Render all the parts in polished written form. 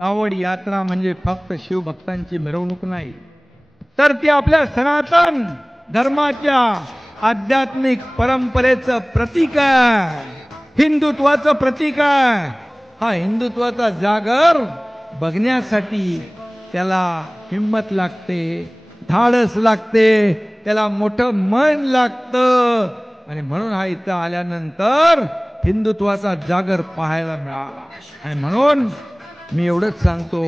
कावड यात्रा म्हणजे फक्त शिवभक्तांची मिरवणूक नाही, तर ती आपल्या सनातन धर्माच्या आध्यात्मिक परंपरेचं प्रतीक आहे, हिंदुत्वाचं प्रतीक आहे. हा हिंदुत्वाचा जागर बघण्यासाठी त्याला हिम्मत लागते, धाडस लागते, त्याला मोठं मन लागतं. आणि म्हणून हा इथं आल्यानंतर हिंदुत्वाचा जागर पाहायला मिळाला. आणि म्हणून मी एवढंच सांगतो,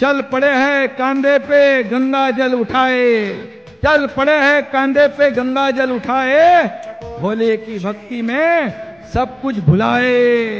चल पड़े हैं कांधे पे गंगा जल उठाए, चल पड़े हैं कांधे पे गंगा जल उठाए, भोले की भक्ति में सब कुछ भुलाए.